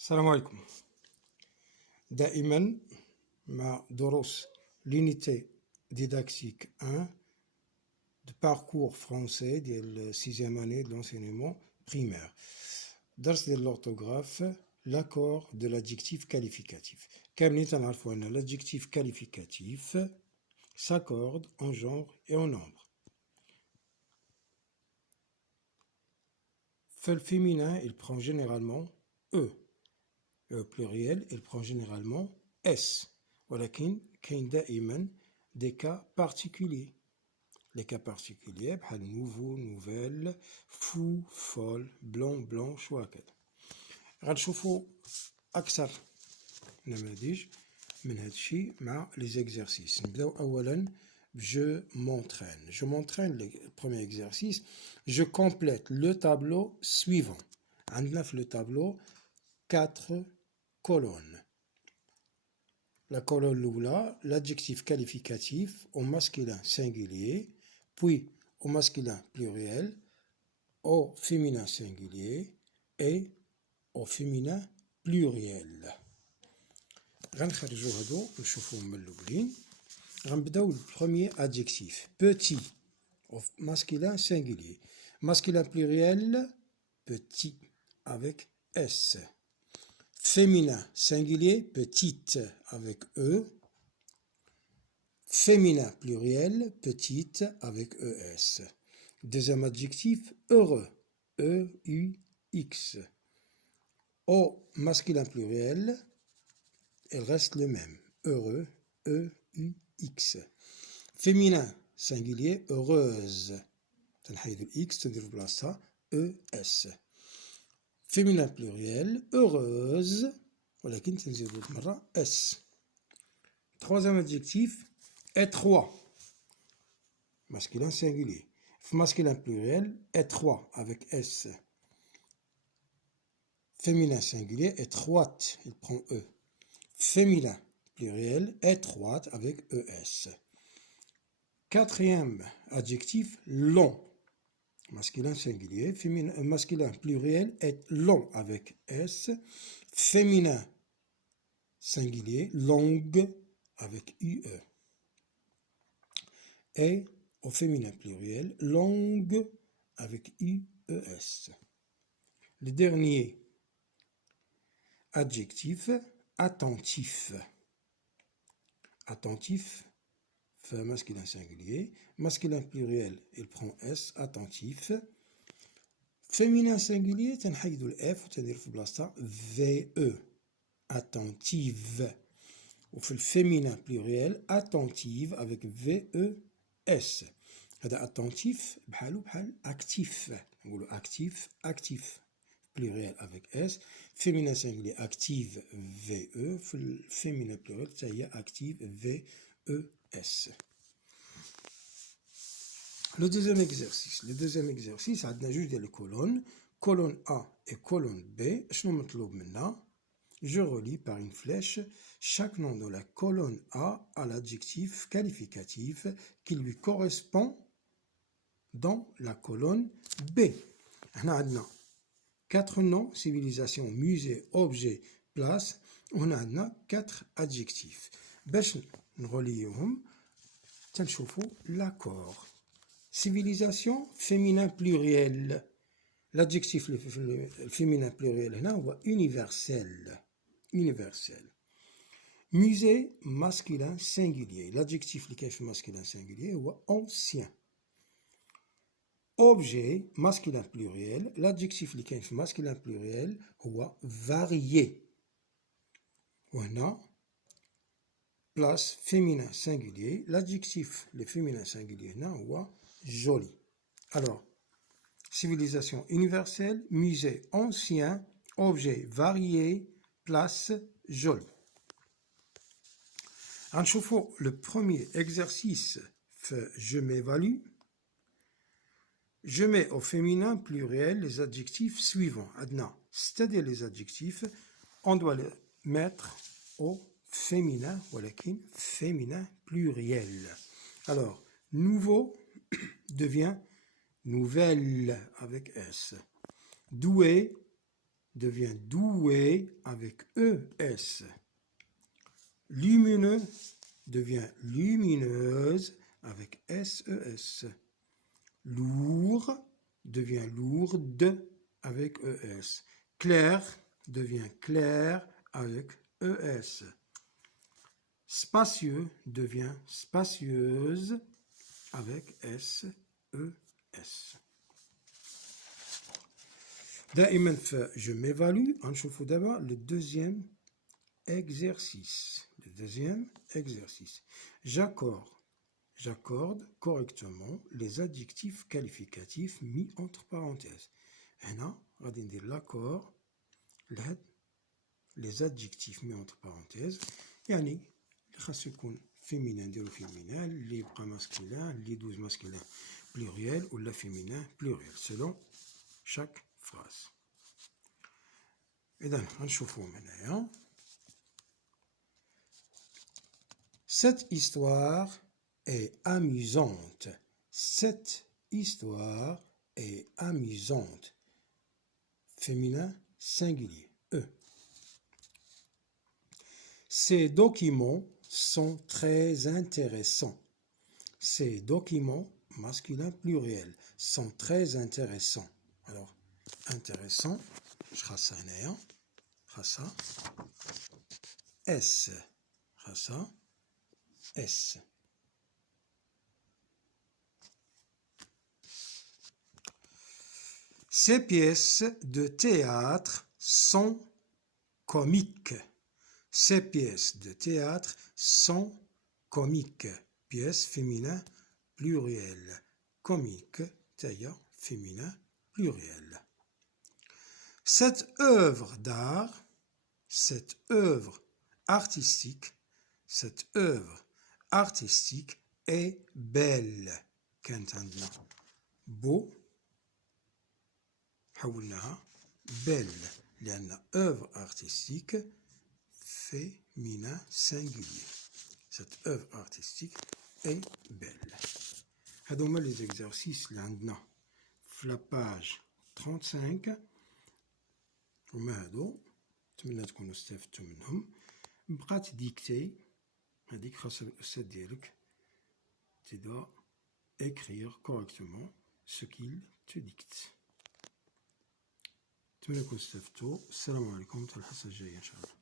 السلام عليكم. دائما مع دروس l'unité didactique 1 de parcours français de la 6e année de l'enseignement primaire. درس ديال l'orthographe, l'accord de l'adjectif qualificatif. كاملين تنعرفوا أن l'adjectif qualificatif s'accorde en genre et en nombre. Le féminin, il prend généralement E. Le pluriel, il prend généralement S. ولكن كاين دائما des cas particuliers. Les cas particuliers بحال nouveau, nouvelle, fou, folle, blanc, blanche وهكذا. غنشوفوا أكثر نماذج من هذا الشيء مع les exercices. نبداو أولا je m'entraîne. Je m'entraîne, le premier exercice. Je complète le tableau suivant. عندنا في le tableau 4 colonnes. La colonne l'oula, l'adjectif qualificatif au masculin singulier, puis au masculin pluriel, au féminin singulier et au féminin pluriel. غنخرجوا هادو نشوفوهم من الاولين. غنبداو البروميير adjectif petit au masculin singulier, masculin pluriel petit avec S. Féminin singulier, petite avec E. Féminin pluriel, petite avec ES. Deuxième adjectif, heureux, E-U-X. Au masculin pluriel, il reste le même, heureux, E-U-X. Féminin singulier, heureuse. تنحيدو الإكس تنديرو بلاصتها ES. Féminin pluriel, heureuse, ولكن تنزيدو مرة S. Troisième adjectif, étroit, masculin singulier. Masculin pluriel, étroit avec S. Féminin singulier, étroite, il prend E. Féminin pluriel, étroite avec ES. Quatrième adjectif, long. Masculin singulier, féminin, masculin pluriel est long avec S. Féminin singulier, longue avec UE. Et au féminin pluriel, longue avec UES. Le dernier adjectif, attentif. Attentif, masculin singulier, masculin pluriel, il prend S, attentif. Féminin singulier, تنحيدو الF وتندير في بلاصتها VE, attentive. وفي الفيمينين pluriel, attentive avec VES. هذا attentif بحالو بحال actif. نقولو actif, actif. Pluriel avec S. Féminin singulier, active VE. في الفيمينين pluriel, ça y est, active VES. Le deuxième exercice. Le deuxième exercice, عندنا جوج ديال الكولون. Colonne A et colonne B. شنو مطلوب منا؟ Je relie par une flèche chaque nom de la colonne A à l'adjectif qualificatif qui lui correspond dans la colonne B. هنا عندنا 4 noms, civilisation, musée, objet, place. On a 4 adjectifs. باش نغوليوهم تنشوفوا l'accord. Civilisation, féminin pluriel. L'adjectif féminin pluriel هنا هو universel. Universel. Musée, masculin singulier. L'adjectif اللي كاين في masculin singulier هو ancien. Objet, masculin pluriel. L'adjectif اللي كاين في masculin pluriel هو varié. وهنا place féminin singulier. L'adjectif le féminin singulier هنا هو joli. Alors, civilisation universelle, musée ancien, objet varié, place jolie. غنشوفوا le premier exercice je m'évalue. Je mets au féminin pluriel les adjectifs suivants. C'est-à-dire les adjectifs, on doit les mettre au féminin, ولكن féminin pluriel. Alors, nouveau devient nouvelle avec S. Doué devient doué avec ES. Lumineux devient lumineuse avec SES. Lourd devient lourde avec ES. Clair devient clair avec ES. Spacieux devient spacieuse avec SES. دائما je m'évalue. نشوفوا d'abord le deuxième exercice. J'accorde correctement les adjectifs qualificatifs mis entre parenthèses. هنا غادي ندير l'accord لهاد les adjectifs mis entre parenthèses. يعني اللي خاصو يكون féminin نديرو féminin, اللي يبقى masculin, اللي يدوز masculin pluriel ولا féminin pluriel selon chaque phrase. إذا غنشوفوهم هنايا. Cette histoire est amusante. Cette histoire est amusante. Féminin singulier. E. Ces documents sont très intéressants. Ces documents, masculin pluriel, sont très intéressants. Alors, intéressant, je rasa هنايا. rasa S. rasa S. Ces pièces de théâtre sont comiques. Ces pièces de théâtre sont comiques. Pièce féminin pluriel. Comique, taille féminin pluriel. Cette œuvre d'art, cette œuvre artistique est belle. كانت عندنا beau حولناها belle لأن œuvre artistique féminin singulier. Cette œuvre artistique est belle. هادو هما les exercices اللي عندنا في la page 35. هما هادو نتمنى تكونوا استفدتوا منهم. بقات ديكتي هذيك خاص الأستاذ ديالك tu dois écrire correctement ce qu'il te dicte. نتمنى تكونوا استفدتوا. السلام عليكم، حتى الحصة الجاية إن شاء الله.